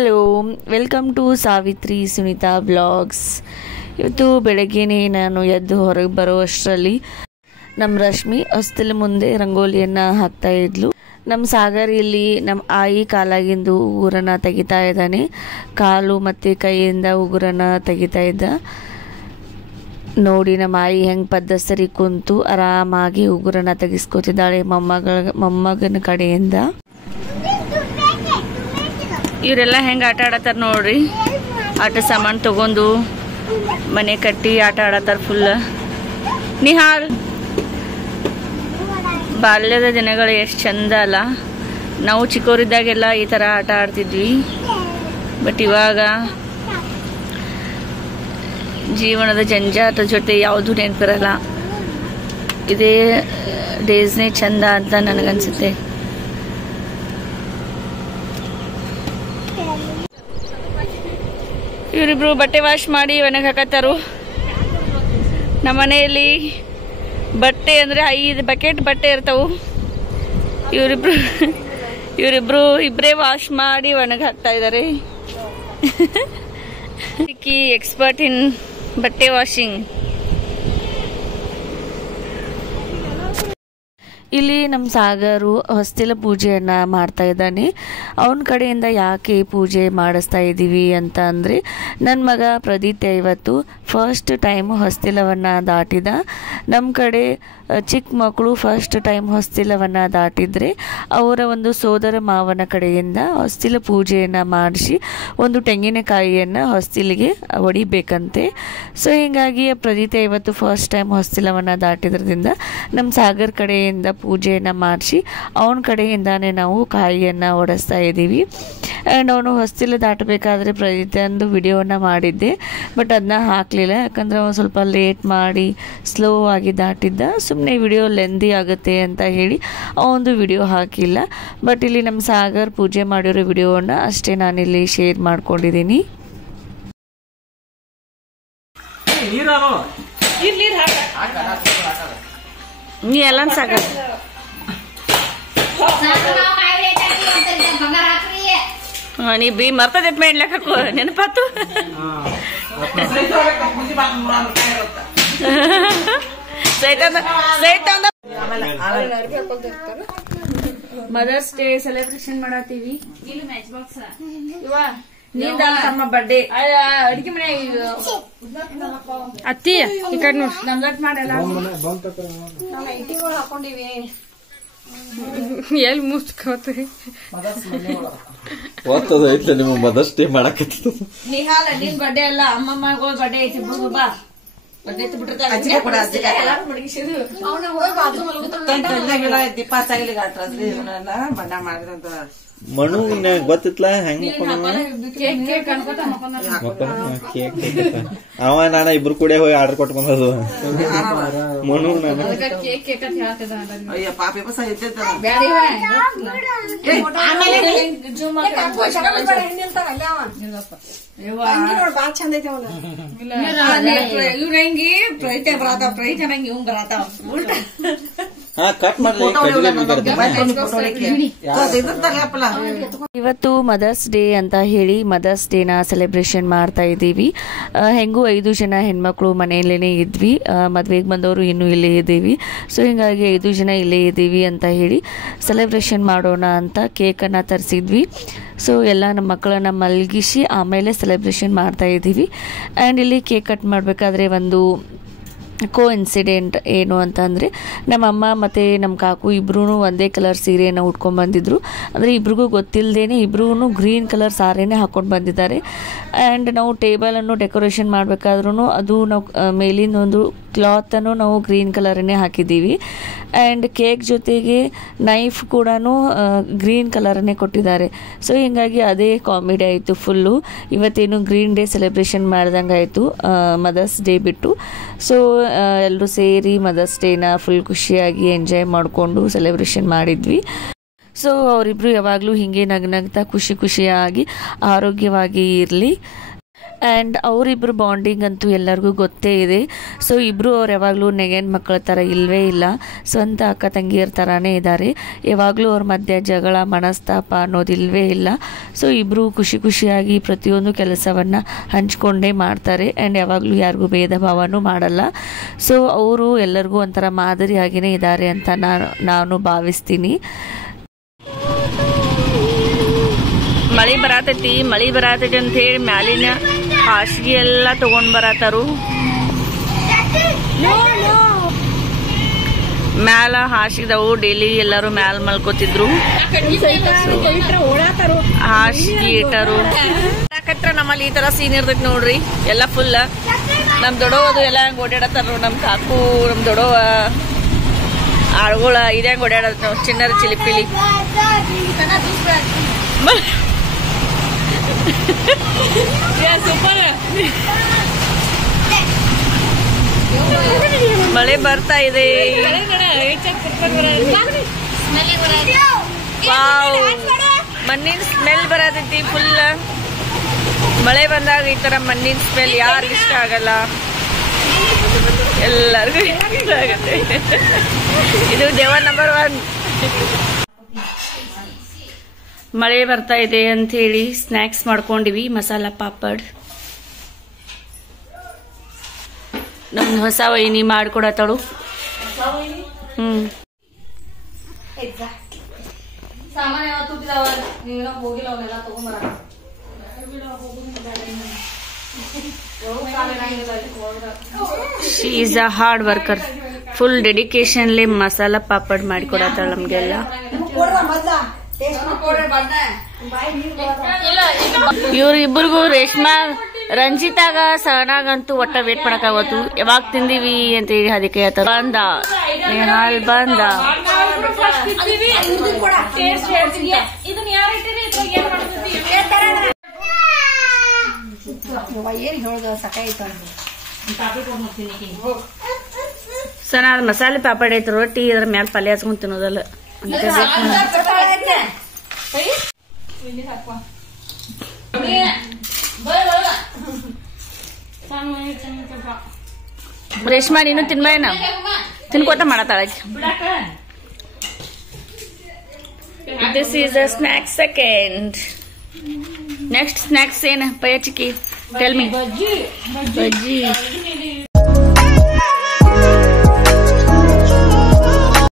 Hello, welcome to Savitri Sunita blogs. ಇವತ್ತು ಬೆಳಗ್ಗೆನೇ ನಾನು ಎದ್ದು ಹೊರಗೆ ಬರೋ ಅಷ್ಟರಲ್ಲಿ ನಮ್ಮ ರಶ್ಮಿ ಹೊಸ್ತಿಲ ಮುಂದೆ ರಂಗೋಲಿಯನ್ನು ಹಾಕ್ತಾ ಇದ್ಲು. ನಮ್ಮ ಸಾಗರ್ ಇಲ್ಲಿ ನಮ್ಮ ಆಯಿ ಕಾಲಾಗಿಂದು ಉಗುರನ್ನು ತೆಗಿತಾ ಇದ್ದಾನೆ. ಕಾಲು ಮತ್ತು ಕೈಯಿಂದ ಉಗುರನ್ನು ತೆಗಿತಾ ಇದ್ದ. ನೋಡಿ ನಮ್ಮ ಆಯಿ ಹೆಂಗೆ ಪದ್ದಸರಿ ಕುಂತು ಆರಾಮಾಗಿ ಉಗುರನ್ನು ತೆಗಿಸ್ಕೊತಿದ್ದಾಳೆ ಮೊಮ್ಮಗನ ಕಡೆಯಿಂದ. ಇವರೆಲ್ಲ ಹೆಂಗೆ ಆಟ ಆಡತ್ತಾರ ನೋಡ್ರಿ. ಆಟ ಸಾಮಾನು ತಗೊಂಡು ಮನೆ ಕಟ್ಟಿ ಆಟ ಆಡತ್ತಾರ ಫುಲ್. ನಿಹಾಲ್, ಬಾಲ್ಯದ ದಿನಗಳು ಎಷ್ಟು ಚಂದ ಅಲ್ಲ. ನಾವು ಚಿಕ್ಕವರಿದ್ದಾಗೆಲ್ಲ ಈ ಥರ ಆಟ ಆಡ್ತಿದ್ವಿ. ಬಟ್ ಇವಾಗ ಜೀವನದ ಜಂಜಾಟದ ಜೊತೆ ಯಾವುದು ನೆನಪಿರಲ್ಲ. ಇದೇ ಡೇಸ್ನೇ ಚಂದ ಅಂತ ನನಗನ್ಸುತ್ತೆ. ಇವರಿಬ್ರು ಬಟ್ಟೆ ವಾಶ್ ಮಾಡಿ ಒಣಗಿ ಹಾಕತ್ತಾರು. ನಮ್ಮ ಮನೆಯಲ್ಲಿ ಬಟ್ಟೆ ಅಂದರೆ 5 ಬಕೆಟ್ ಬಟ್ಟೆ ಇರ್ತಾವು. ಇವರಿಬ್ರು ಇಬ್ಬರೇ ವಾಶ್ ಮಾಡಿ ಒಣಗಿ ಹಾಕ್ತಾ ಇದ್ದಾರೆ. ಎಕ್ಸ್ಪರ್ಟ್ ಇನ್ ಬಟ್ಟೆ ವಾಷಿಂಗ್. ಇಲ್ಲಿ ನಮ್ಮ ಸಾಗರು ಹೊಸ್ತಿಲ ಪೂಜೆಯನ್ನು ಮಾಡ್ತಾ ಇದ್ದಾನೆ. ಅವನ ಕಡೆಯಿಂದ ಯಾಕೆ ಪೂಜೆ ಮಾಡಿಸ್ತಾ ಇದ್ದೀವಿ ಅಂತ ಅಂದರೆ, ನನ್ನ ಮಗ ಪ್ರದೀತ್ಯ ಇವತ್ತು ಫಸ್ಟ್ ಟೈಮ್ ಹೊಸ್ತಿಲವನ್ನು ದಾಟಿದ. ನಮ್ಮ ಕಡೆ ಚಿಕ್ಕ ಮಕ್ಕಳು ಫಸ್ಟ್ ಟೈಮ್ ಹೊಸ್ತಿಲವನ್ನು ದಾಟಿದರೆ ಅವರ ಒಂದು ಸೋದರ ಮಾವನ ಕಡೆಯಿಂದ ಹೊಸ್ತಿಲ ಪೂಜೆಯನ್ನು ಮಾಡಿಸಿ ಒಂದು ತೆಂಗಿನಕಾಯಿಯನ್ನು ಹೊಸ್ತಿಲಿಗೆ ಹೊಡಿಬೇಕಂತೆ. ಸೊ ಹೀಗಾಗಿ ಪ್ರದೀತ್ಯ ಇವತ್ತು ಫಸ್ಟ್ ಟೈಮ್ ಹೊಸ್ತಿಲವನ್ನು ದಾಟಿದ್ರಿಂದ ನಮ್ಮ ಸಾಗರ್ ಕಡೆಯಿಂದ ಪೂಜೆಯನ್ನು ಮಾಡಿಸಿ ಅವನ ಕಡೆಯಿಂದಾನೇ ನಾವು ಕಾಯಿಯನ್ನು ಹೊಡೆಸ್ತಾ ಇದ್ದೀವಿ. ಆ್ಯಂಡ್ ಅವನು ಹೊಸ್ತಿಲು ದಾಟಬೇಕಾದ್ರೆ ಪ್ರದೀತ್ಯಂದು ವಿಡಿಯೋನ ಮಾಡಿದ್ದೆ, ಬಟ್ ಅದನ್ನ ಹಾಕಲಿಲ್ಲ. ಯಾಕಂದರೆ ಅವನು ಸ್ವಲ್ಪ ಲೇಟ್ ಮಾಡಿ ಸ್ಲೋ ಆಗಿ ದಾಟಿದ್ದ. ಸುಮ್ಮನೆ ವಿಡಿಯೋ ಲೆಂದಿ ಆಗುತ್ತೆ ಅಂತ ಹೇಳಿ ಅವನದು ವಿಡಿಯೋ ಹಾಕಿಲ್ಲ. ಬಟ್ ಇಲ್ಲಿ ನಮ್ಮ ಸಾಗರ್ ಪೂಜೆ ಮಾಡಿರೋ ವಿಡಿಯೋನ ಅಷ್ಟೇ ನಾನಿಲ್ಲಿ ಶೇರ್ ಮಾಡ್ಕೊಂಡಿದ್ದೀನಿ. ನೀ ಎಲ್ಲ ಸಾಗರ್ ನೀ ಬಿ ಮರ್ತದೆ ಮಾಡ್ಲಕ್ಕ ನೆನಪಾತು. ಮದರ್ಸ್ ಡೇ ಸೆಲೆಬ್ರೇಷನ್ ಮಾಡತ್ತೀವಿ. ತಮ್ಮ ಬರ್ಡೇ ಅಡಿಗೆ ಮನೆ ಅತ್ತಿ ಈ ಕಡೆ ನೋಡಿ ನಮ್ದಟ್ ಮಾಡಲ್ಲ ಹಾಕೊಂಡಿವಿ. ಎಲ್ಲಿ ಮುಚ್ಕೋತೀವಿ ಓದ್ತದೈತ್ಲ ನಿಮ್ಮ ಮದರ್ಸ್ ಡೇ ಮಾಡಕತ್ತ. ನಿಹಾಲ ನಿನ್ ಬರ್ಡೇ ಅಲ್ಲ, ಅಮ್ಮಮ್ಮಗಳ ಬರ್ಡೇ ಐತಿ. ಬಾ ಬರ್ಡೇ ಮನು ಗೊತ್ತಿತ್ಲ ಹೆಂಗ ಅವ ನಾನ ಇಬ್ರು ಕೂಡ ಹೋಗಿ ಆರ್ಡರ್ ಕೊಟ್ಕೊಂಡದು. ಮನು ಬಾಳ ಚಂದ ಐತೆ. ಇವ್ರಂಗಿ ಪ್ರೈತೆ ಬರತಾವ, ಪ್ರೈತೆ ನಂಗೆ ಇವ್ ಬರತಾವ ಉಲ್ಟಾ. ಇವತ್ತು ಮದರ್ಸ್ ಡೇ ಅಂತ ಹೇಳಿ ಮದರ್ಸ್ ಡೇನ ಸೆಲೆಬ್ರೇಷನ್ ಮಾಡ್ತಾ ಇದ್ದೀವಿ. ಹೆಂಗೂ 5 ಜನ ಹೆಣ್ಮಕ್ಳು ಮನೆಯಲ್ಲೇ ಇದ್ವಿ. ಮದ್ವೆಗೆ ಬಂದವರು ಇನ್ನೂ ಇಲ್ಲೇ ಇದ್ದೀವಿ. ಸೊ ಹಿಂಗಾಗಿ 5 ಜನ ಇಲ್ಲೇ ಇದ್ದೀವಿ ಅಂತ ಹೇಳಿ ಸೆಲೆಬ್ರೇಷನ್ ಮಾಡೋಣ ಅಂತ ಕೇಕನ್ನು ತರಿಸಿದ್ವಿ. ಸೊ ಎಲ್ಲ ನಮ್ಮ ಮಕ್ಕಳನ್ನು ಮಲಗಿಸಿ ಆಮೇಲೆ ಸೆಲೆಬ್ರೇಷನ್ ಮಾಡ್ತಾ ಇದ್ದೀವಿ. ಆ್ಯಂಡ್ ಇಲ್ಲಿ ಕೇಕ್ ಕಟ್ ಮಾಡಬೇಕಾದ್ರೆ ಒಂದು ಇನ್ಸಿಡೆಂಟ್ ಏನು ಅಂತ ಅಂದರೆ, ನಮ್ಮಮ್ಮ ಮತ್ತು ನಮ್ಮ ಕಾಕು ಇಬ್ಬರೂ ಒಂದೇ ಕಲರ್ ಸೀರೆಯನ್ನು ಉಟ್ಕೊಂಡ್ಬಂದಿದ್ರು. ಅಂದರೆ ಇಬ್ರಿಗೂ ಗೊತ್ತಿಲ್ಲದೇನೆ ಇಬ್ಬರೂ ಗ್ರೀನ್ ಕಲರ್ ಸಾರಿನೇ ಹಾಕ್ಕೊಂಡು ಬಂದಿದ್ದಾರೆ. ಆ್ಯಂಡ್ ನಾವು ಟೇಬಲನ್ನು ಡೆಕೋರೇಷನ್ ಮಾಡಬೇಕಾದ್ರೂ ಅದು ನಾವು ಮೇಲಿನ ಒಂದು ಕ್ಲಾತನ್ನು ನಾವು ಗ್ರೀನ್ ಕಲರನ್ನೇ ಹಾಕಿದ್ದೀವಿ. ಆ್ಯಂಡ್ ಕೇಕ್ ಜೊತೆಗೆ ನೈಫ್ ಕೂಡ ಗ್ರೀನ್ ಕಲರನ್ನೇ ಕೊಟ್ಟಿದ್ದಾರೆ. ಸೊ ಹೀಗಾಗಿ ಅದೇ ಕಾಮಿಡಿ ಆಯಿತು ಫುಲ್ಲು. ಇವತ್ತೇನು ಗ್ರೀನ್ ಡೇ ಸೆಲೆಬ್ರೇಷನ್ ಮಾಡ್ದಂಗೆ ಆಯಿತು ಮದರ್ಸ್ ಡೇ ಬಿಟ್ಟು. ಸೊ ಎಲ್ಲರೂ ಸೇರಿ ಮದರ್ಸ್ ಡೇನ ಫುಲ್ ಖುಷಿಯಾಗಿ ಎಂಜಾಯ್ ಮಾಡಿಕೊಂಡು ಸೆಲೆಬ್ರೇಷನ್ ಮಾಡಿದ್ವಿ. ಸೊ ಅವರಿಬ್ಬರು ಯಾವಾಗಲೂ ಹೀಗೆ ನಗ್ನಗ್ತಾ ಖುಷಿಯಾಗಿ ಆರೋಗ್ಯವಾಗಿ ಇರಲಿ. ಆ್ಯಂಡ್ ಅವರಿಬ್ಬರು ಬಾಂಡಿಂಗ್ ಅಂತೂ ಎಲ್ಲರಿಗೂ ಗೊತ್ತೇ ಇದೆ. ಸೊ ಇಬ್ಬರು ಅವ್ರು ಯಾವಾಗಲೂ ನೆಗೆನ್ ಮಕ್ಕಳ ಥರ ಇಲ್ಲವೇ ಇಲ್ಲ, ಸ್ವಂತ ಅಕ್ಕ ತಂಗಿಯರ ಥರನೇ ಇದ್ದಾರೆ. ಯಾವಾಗಲೂ ಅವ್ರ ಮಧ್ಯೆ ಜಗಳ ಮನಸ್ತಾಪ ಅನ್ನೋದಿಲ್ವೇ ಇಲ್ಲ. ಸೊ ಇಬ್ಬರು ಖುಷಿ ಖುಷಿಯಾಗಿ ಪ್ರತಿಯೊಂದು ಕೆಲಸವನ್ನು ಹಂಚ್ಕೊಂಡೇ ಮಾಡ್ತಾರೆ ಆ್ಯಂಡ್ ಯಾವಾಗಲೂ ಯಾರಿಗೂ ಭೇದ ಭಾವನೂ ಮಾಡಲ್ಲ. ಸೊ ಅವರು ಎಲ್ಲರಿಗೂ ಒಂಥರ ಮಾದರಿಯಾಗಿಯೇ ಇದ್ದಾರೆ ಅಂತ ನಾನು ಭಾವಿಸ್ತೀನಿ. ಮಳೆ ಬರತೈತಿ ಅಂತ ಹೇಳಿ ಮ್ಯಾಲಿನ ಹಾಸಿಗೆ ಎಲ್ಲ ತಗೊಂಡ್ ಬರತಾರು. ಮ್ಯಾಲ ಹಾಸಿಗೆದವು ಡೈಲಿ ಎಲ್ಲರೂ ಮ್ಯಾಲ ಮಲ್ಕೋತಿದ್ರು. ಹಾಸಿಗೆ ಇಟ್ಟರು. ನಮ್ಮಲ್ಲಿ ಈ ತರ ಸೀನ್ ಇರ್ತೈತಿ ನೋಡ್ರಿ. ಎಲ್ಲ ಫುಲ್ ನಮ್ ದೊಡ್ಡವ ಅದು ಎಲ್ಲ ಹಂಗ ಓಡಾಡತ್ತಾರ. ನಮ್ ಕಾಕು ನಮ್ ದೊಡ್ಡವ ಆಳ್ಗಳ ಇದೇ ಹಂಗ ಓಡಾಡತ್ ನಾವು ಚಿನ್ನರ ಚಿಲಿಪಿಲಿ. ಮಳೆ ಬರ್ತಾ ಇದೆ. ಮಣ್ಣಿನ ಸ್ಮೆಲ್ ಬರತೈತಿ ಫುಲ್. ಮಳೆ ಬಂದಾಗ ಈ ತರ ಮಣ್ಣಿನ ಸ್ಮೆಲ್ ಯಾರು ಇಷ್ಟ ಆಗಲ್ಲ, ಎಲ್ಲರಿಗೂ ಇಷ್ಟ ಆಗುತ್ತೆ. ಇದು ದೇವ ನಂಬರ್ 1. ಮಳೆ ಬರ್ತಾ ಇದೆ ಅಂತ ಹೇಳಿ ಸ್ನ್ಯಾಕ್ಸ್ ಮಾಡ್ಕೊಂಡಿವಿ. ಮಸಾಲ ಪಾಪಡ್ ನಮ್ ಹೊಸ ವೈನಿ ಮಾಡ್ಕೊಡತ್ತಳು. She is a hard worker. Full ಡೆಡಿಕೇಶನ್ಲಿ ಮಸಾಲ ಪಾಪಡ್ ಮಾಡಿಕೊಡತ್ತಾಳ ನಮ್ಗೆಲ್ಲ. ಇವ್ರಿಬ್ಬರಿಗೂ ರೇಷ್ಮಾ ರಂಜಿತಾಗ ಸಹನಾಗಂತೂ ಒಟ್ಟ ವೇಟ್ ಮಾಡಕ್ಕಾಗತ್ತು. ಯಾವಾಗ ತಿಂದಿವಿ ಅಂತ ಹೇಳಿ ಅದಕ್ಕೆ ಬಂದ ನೇಹಾಲ್ ಬಂದ. ಸಣ್ಣ ಮಸಾಲೆ ಪಾಪಡ್ ಐತಿ, ರೊಟ್ಟಿ ಅದ್ರ ಮ್ಯಾಲ ಪಲ್ಯ ಹಚ್ಕೊಂಡ್ ತಿನ್ನೋದಲ್ಲ. ರೇಷ್ಮಾ ನೀನು ತಿನ್ಬೇನ, ತಿನ್ಕೋತ ಮಾಡತಾಳ. This is a snack second. Next snacks ಏನ ಪಯ ಚಿಕ್ಕಿ? Tell me. ಬಜ್ಜಿ.